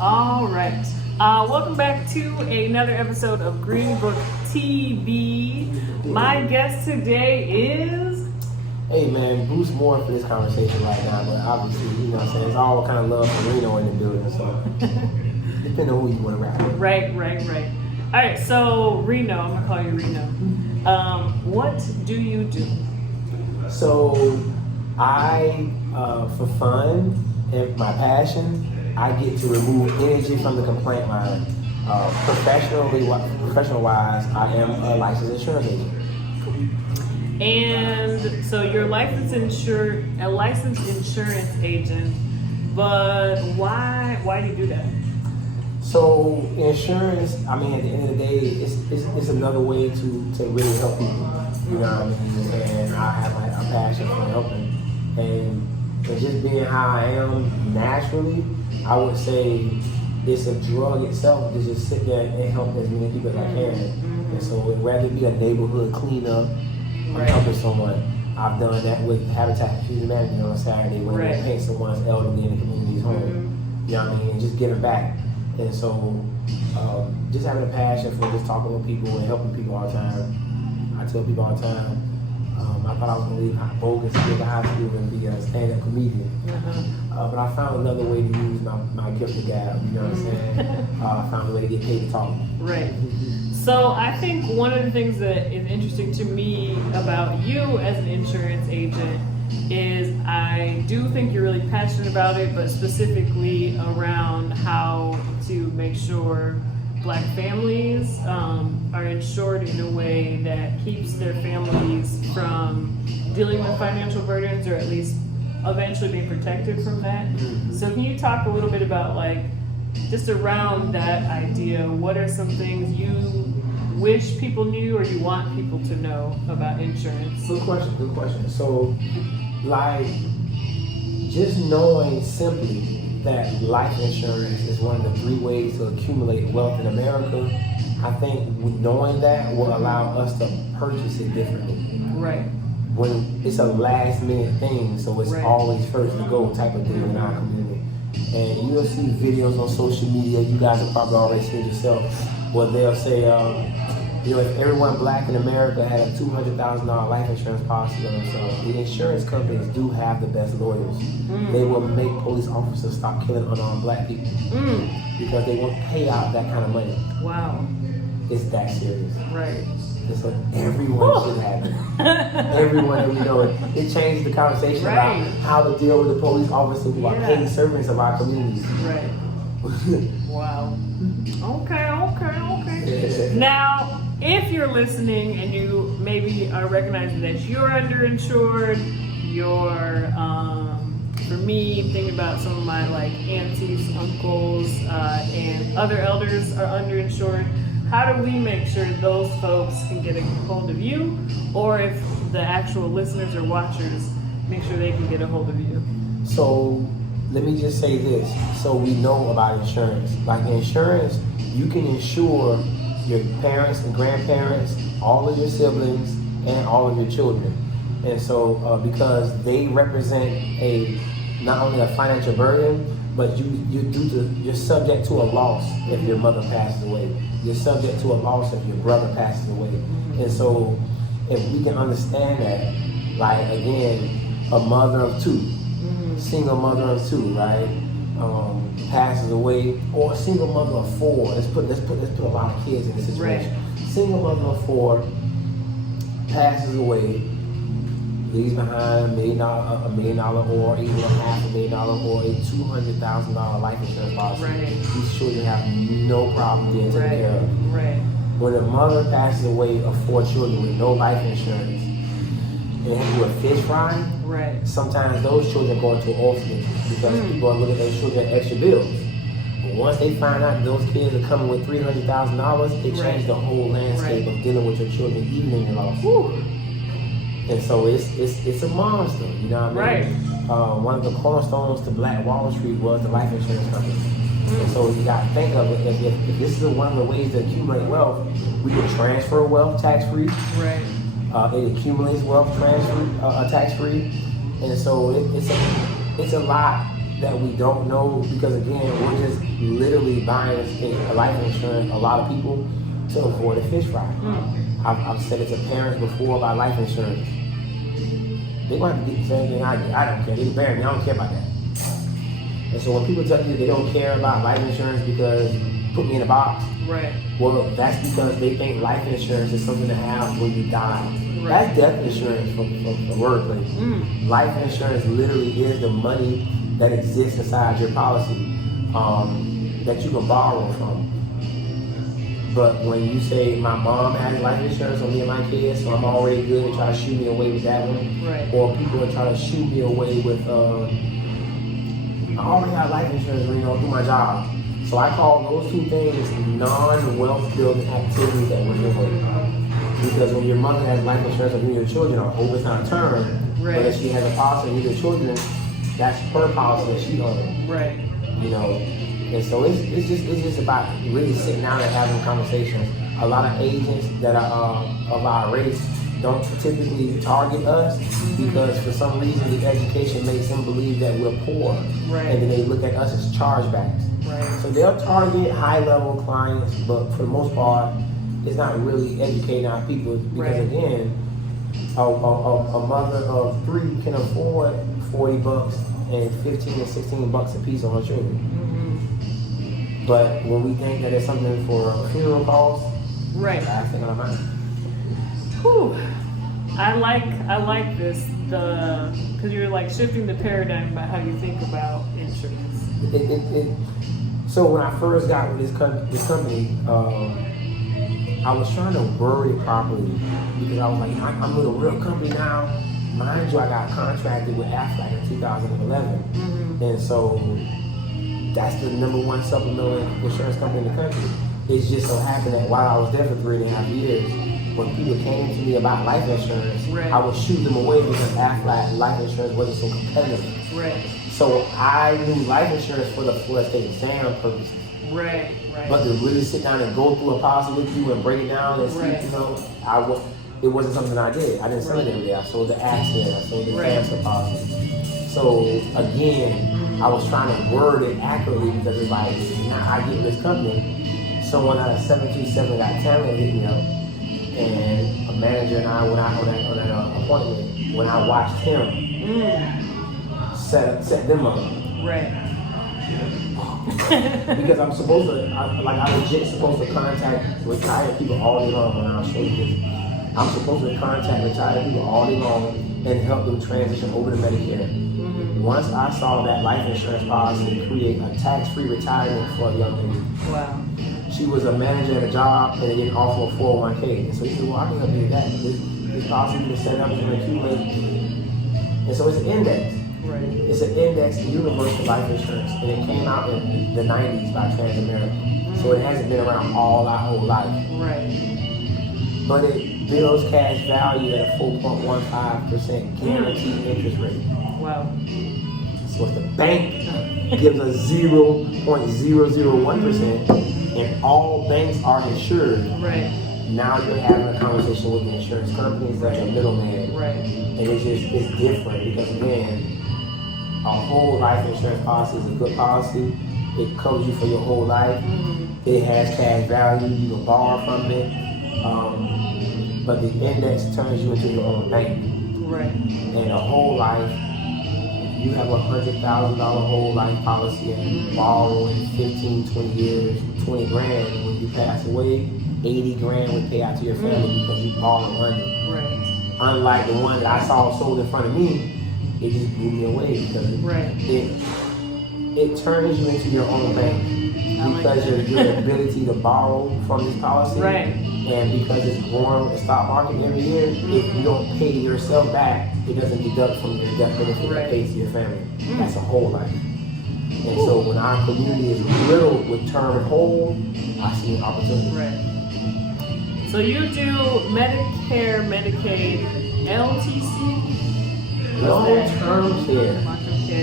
All right. Welcome back to another episode of Green Book TV. My guest today is... Hey man, Bruce.moore for this conversation right now, but obviously, you know what I'm saying, it's all kind of love for Reno in the building, so depending on who you want to rap with. Right. All right, so Reno, I'm going to call you Reno. What do you do? So I, for fun and my passion, I get to remove energy from the complaint line. Professional-wise, I am a licensed insurance agent. And so you're a licensed insurance agent, but why do you do that? So insurance, I mean, at the end of the day, it's another way to really help people. You know what I mean? And I have a passion for helping. And just being how I am naturally, I would say it's a drug itself to just sit there and help as many people as I can. And so rather be a neighborhood cleanup, I'm helping someone. I've done that with Habitat for Humanity on Saturday when they paint someone's elderly in the community's home. You know what I mean? And just giving back. And so just having a passion for just talking with people and helping people all the time. I tell people all the time, I thought I was going to leave bogus to get to high school and be a stand-up comedian. But I found another way to use my gift of gab, you know what I'm saying? I found a way to get paid to talk. Right. So I think one of the things that is interesting to me about you as an insurance agent is I do think you're really passionate about it, but specifically around how to make sure Black families are insured in a way that keeps their families from dealing with financial burdens, or at least eventually being protected from that. So can you talk a little bit about, like, just around that idea, what are some things you wish people knew or you want people to know about insurance? Good question. So, like, just knowing simply that life insurance is one of the 3 ways to accumulate wealth in America, I think knowing that will allow us to purchase it differently. Right. When it's a last minute thing, so it's always first to go type of deal in our community. And you'll see videos on social media, you guys have probably already seen yourself, where they'll say, you know, if everyone Black in America had a $200,000 life insurance policy on themselves, the insurance companies do have the best lawyers. They will make police officers stop killing unarmed Black people because they won't pay out that kind of money. Wow. It's that serious. Right. And so everyone should have it. Everyone, you know, it changed the conversation about how to deal with the police officers who are paid servants of our communities. Right. Wow. Okay. Now, if you're listening and you maybe are recognizing that you're underinsured, you're, for me, thinking about some of my like aunties, uncles, and other elders are underinsured, how do we make sure those folks can get a hold of you, or if the actual listeners or watchers make sure they can get a hold of you? So let me just say this, so we know about insurance. Like insurance, you can insure your parents and grandparents, all of your siblings, and all of your children. And so because they represent not only a financial burden, but you're subject to a loss if your mother passes away. You're subject to a loss if your brother passes away. And so if we can understand that, like again, a mother of 2, single mother of 2, right, passes away, or a single mother of 4. Let's put a lot of kids in this situation. Single mother of 4 passes away, leaves behind $1 million or even $500,000 or a $200,000 life insurance policy. These children have no problem being taken care of. When a mother passes away of 4 children with no life insurance and they have to do a fish fry, sometimes those children go into orphanages because people are looking at their children at extra bills. But once they find out those kids are coming with $300,000, it changes the whole landscape of dealing with your children, even in your loss. And so it's a monster, you know what I mean? One of the cornerstones to Black Wall Street was the life insurance company. And so you got to think of it, if this is one of the ways to accumulate wealth, we can transfer wealth tax-free. It accumulates wealth tax-free. And so it's a lot that we don't know, because again, we're just literally buying a life insurance, a lot of people, to avoid a fish fry. I've said it to parents before about life insurance. They're going to have to get the same thing I get. I don't care. They can bury me. I don't care about that. And so when people tell you they don't care about life insurance because put me in a box, right? Well, that's because they think life insurance is something to have when you die. Right. That's death insurance from wordplay. Life insurance literally is the money that exists inside your policy that you can borrow from. But when you say my mom has life insurance on me and my kids, so I'm already good, and try to shoot me away with that one, right? Or people are trying to shoot me away with I already have life insurance, you know, do my job. So I call those two things non-wealth building activities that we're doing. Because when your mother has life insurance on you and your children, I hope it's not a term, right? But if she has a policy on you and your children, that's her policy that she owns. Right. You know, and so it's just about really sitting down and having conversations. A lot of agents that are of our race don't typically target us because for some reason the education makes them believe that we're poor, right? And then they look at us as chargebacks. Right. So they'll target high-level clients, but for the most part, it's not really educating our people because again, a mother of 3 can afford $40 and $15 and $16 a piece on her children. But when we think that it's something for funeral costs, right? That's in our mind. Whew. I like this because you're like shifting the paradigm about how you think about insurance. So when I first got with this company, I was trying to word it properly because I was like, I'm with a real company now. Mind you, I got contracted with Aflac in 2011, and so that's the #1 supplemental insurance company in the country. It just so happened that while I was there for 3.5 years, when people came to me about life insurance, right. I would shoot them away because Aflac life insurance wasn't so competitive. Right. So I knew life insurance for the state exam purposes. Right. But to really sit down and go through a policy with you and break it down and see, you know, it wasn't something I did. I didn't sell it every day. I sold the accident, I sold the cancer policy. So again, I was trying to word it accurately because it's like, now I get this company. Someone out of 727 got talent hit me up, and a manager and I went out on that appointment. When I watched him set them up. Right. Because I'm supposed to, I'm legit supposed to contact retired people all day long when I'll show you this. I'm supposed to contact retired people all day long and help them transition over to Medicare. Once I saw that life insurance policy create a tax-free retirement for a young lady. Wow. She was a manager at a job and they didn't offer a 401k. And so he said, well, I can help you with that. This policy you can set up and accumulate. And so it's an index. Right. It's an index universal life insurance. And it came out in the 90s by Transamerica. So it hasn't been around all our whole life. Right. But it builds cash value at a 4.15% guaranteed interest rate. Wow. So if the bank gives us 0.001% and all banks are insured, right. Now you're having a conversation with the insurance companies that's a middleman. Right. And it's different because again, a whole life insurance policy is a good policy. It covers you for your whole life. It has cash value. You can borrow from it. But the index turns you into your own bank. Right. And a whole life, if you have a $100,000 whole life policy and you borrow in 15, 20 years, 20 grand, when you pass away, 80 grand would pay out to your family because you borrowed money. Right. Unlike the one that I saw sold in front of me, it just blew me away because it turns you into your own bank because your ability to borrow from this policy, and because it's growing with the stock market every year, if you don't pay yourself back, it doesn't deduct from your death benefit that pays to your family. That's a whole life. And so when our community is riddled with term and whole, I see an opportunity. Right. So you do Medicare, Medicaid, LTC? Long-term care.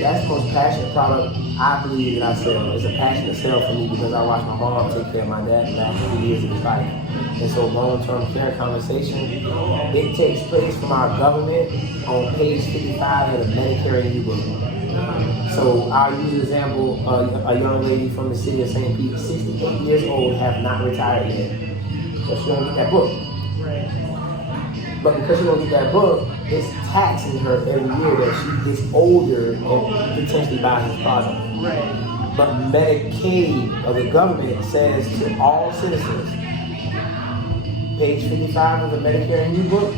That's the most passionate product I believe that I sell. It's a passionate sell for me because I watched my mom take care of my dad the last 3 years of his life. And so long-term care conversation, it takes place from our government on page 55 of the Medicare and book. So I'll use an example, a young lady from the city of St. Pete, 68 years old, have not retired yet. So she don't get that book. Right. But because she don't get that book, it's taxing her every year that she gets older and potentially buys this product. Right. But Medicaid, or the government, says to all citizens, page 55 of the Medicare in you book,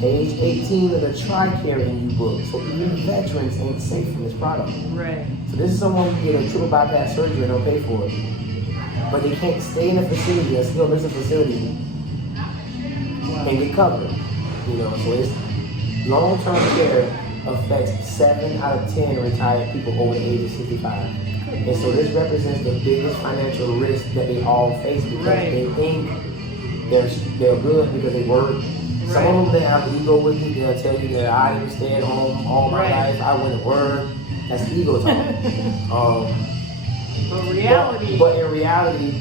page 18 of the TRICARE in you book. So even veterans ain't safe from this product. Right. So this is someone who get a triple bypass surgery and don't pay for it. But they can't stay in a facility, a skilled nursing facility, and get covered. You know, so it's long-term care affects 7 out of 10 retired people over the age of 65. And so this represents the biggest financial risk that they all face because they think they're good because they work. Some of them, they have ego with you. They'll tell you that I didn't stay at home all my life. I went to work. That's ego talk. But in reality,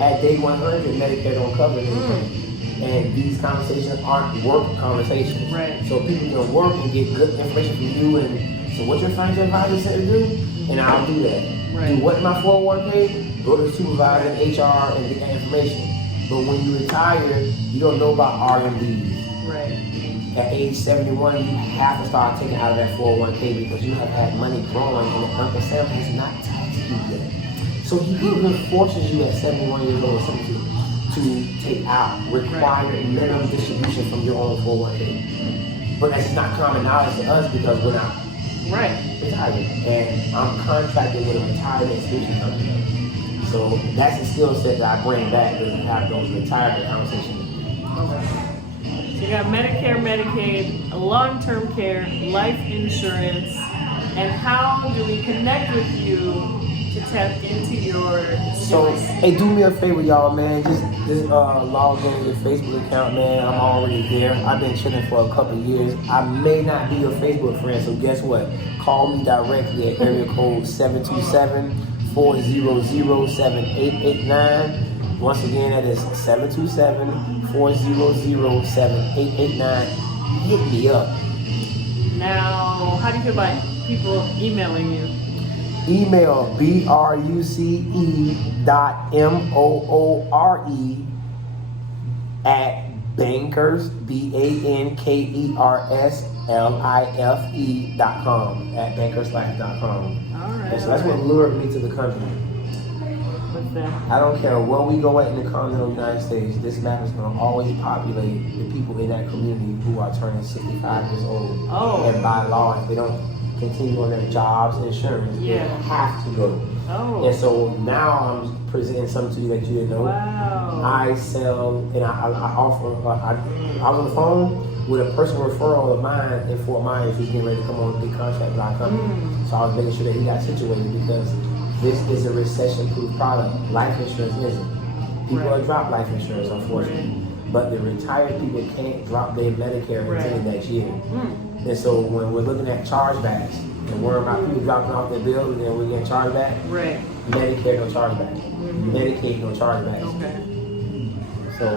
at day 100, Medicare don't cover anything. And these conversations aren't work conversations. Right. So people can work and get good information from you. And so what your financial advisor said to do, and I'll do that. Right. Do what in my 401k, go to the supervisor and HR and get that information. But when you retire, you don't know about R&Ds. Right. At age 71, you have to start taking out of that 401k because you have had money growing and Uncle Sam has not taxed you yet. So he even forces you at 71 years old or 72 to take out required minimum distribution from your own 401k. But that's not common knowledge to us because we're not retired. And I'm contracted with a retirement solution company. So that's the skill set that I bring back to have those retirement conversations. Okay. So you got Medicare, Medicaid, long-term care, life insurance, and how do we connect with you to tap into your So, hey, do me a favor, y'all, man. Just log in your Facebook account, man. I'm already there. I've been chilling for a couple of years. I may not be your Facebook friend, so guess what? Call me directly at area code 727-400-7889. Once again, that is 727-400-7889. Hit me up. Now, how do you feel about people emailing you? Email bruce.moore at bankers, bankerslife.com, at bankerslife.com. All right. And so that's what lured me to the company. What's that? I don't care where we go at in the continental United States, this map is going to always populate the people in that community who are turning 65 years old. Oh. And by law, if they don't continue on their jobs and insurance, they have to go. Oh. And so now I'm presenting something to you that you didn't know. Wow. I sell and I offer, I was on the phone with a personal referral of mine in Fort Myers who's getting ready to come on a big contract with our company. So I was making sure that he got situated because this is a recession-proof product. Life insurance isn't. People are drop life insurance, unfortunately. But the retired people can't drop their Medicare until the next year. And so when we're looking at chargebacks and worrying about people dropping off their bills and then we're getting charged back, Medicare no chargeback. Medicaid no chargeback. Okay. So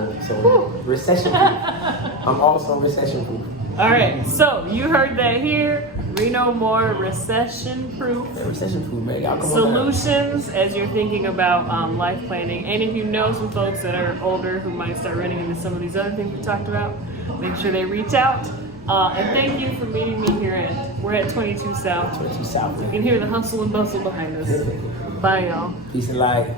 recession-proof. I'm also recession-proof. All right, so you heard that here. Reno Moore, recession-proof. Recession-proof, man. Y'all come Solutions as you're thinking about life planning. And if you know some folks that are older who might start running into some of these other things we talked about, make sure they reach out. And thank you for meeting me here we're at 22 South. 22 South. You can hear the hustle and bustle behind us. Bye, y'all. Peace and light.